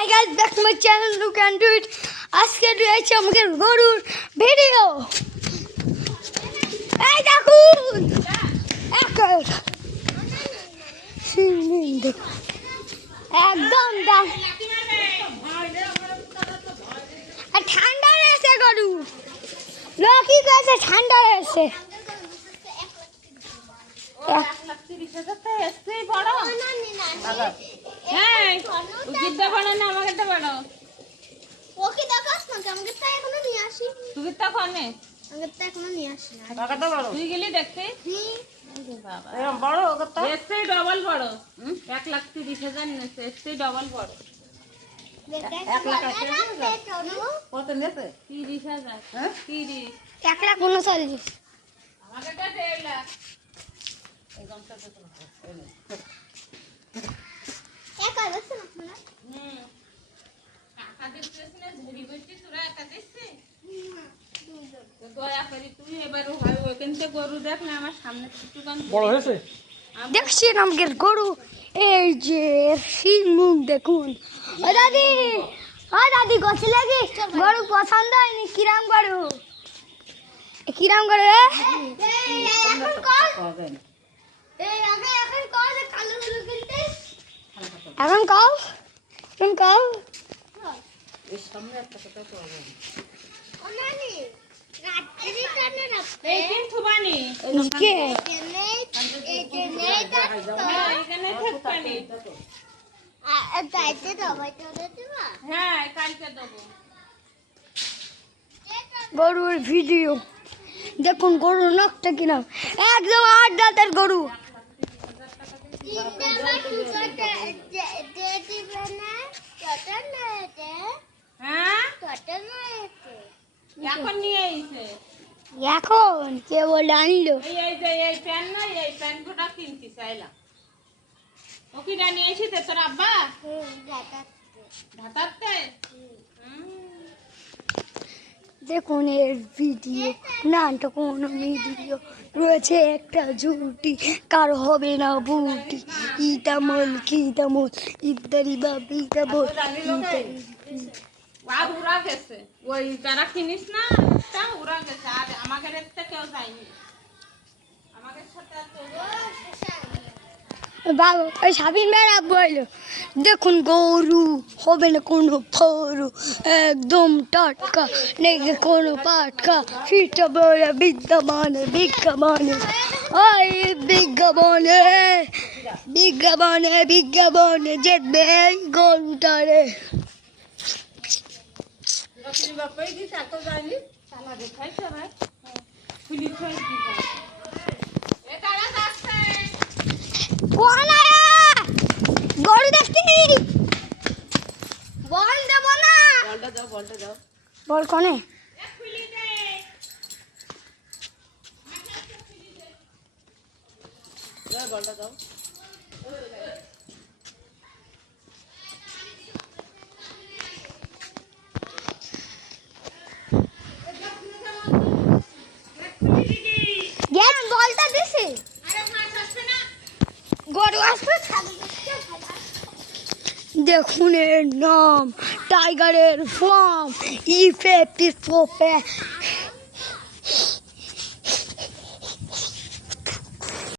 Hi guys, back to my channel. You can do it. আজকে রয়েছে আমাদের গরুর ভিডিও। এই দেখুন একদম ঠান্ডা রয়েছে গরু। লোকি কাছে ঠান্ডা রয়েছে। দেখছেন আমাদের গরু, এই যে মুখ দেখুন। দাদি গছে লাগে গরু পছন্দ হয়নি। কিরাম গরু, কিরাম গরু এখন কাও এখন কাও গরুর ভিডিও দেখুন। গরুর নখটা কিরাম, একদম 8 দাঁতের গরু। এখন কে বলে আনলো? দেখুন এর ভিডিও না, কোনো ভিডিও রয়েছে একটা ঝুটি, কার হবে না বুটি, ইতামল কিতামল ইত্যাদি বাবি ইতামল ওই যারা কিনিস না ওরা গেছে, আর আমাদের কেউ যায়নি। আমাদের সাথে বাবা ওই সাবিন বেড়া বললো দেখুন গরু হবে না কোনো ফরু, একদম টাটকা নেই কোনো পাটকা, ফিটা বলে বিজ্ঞাপনে বিজ্ঞাপনে ওই বিজ্ঞাপনে বিজ্ঞাপনে বিজ্ঞাপনে যেতে গরুটারে। গরু দেখছি, বল দেব না, বলটা দাও বল কোনে বলটা দাও। বলটা দিছি গরু আসবে। দেখুন এর নাম টাইগারের ফার্ম, ইফে পিফোপে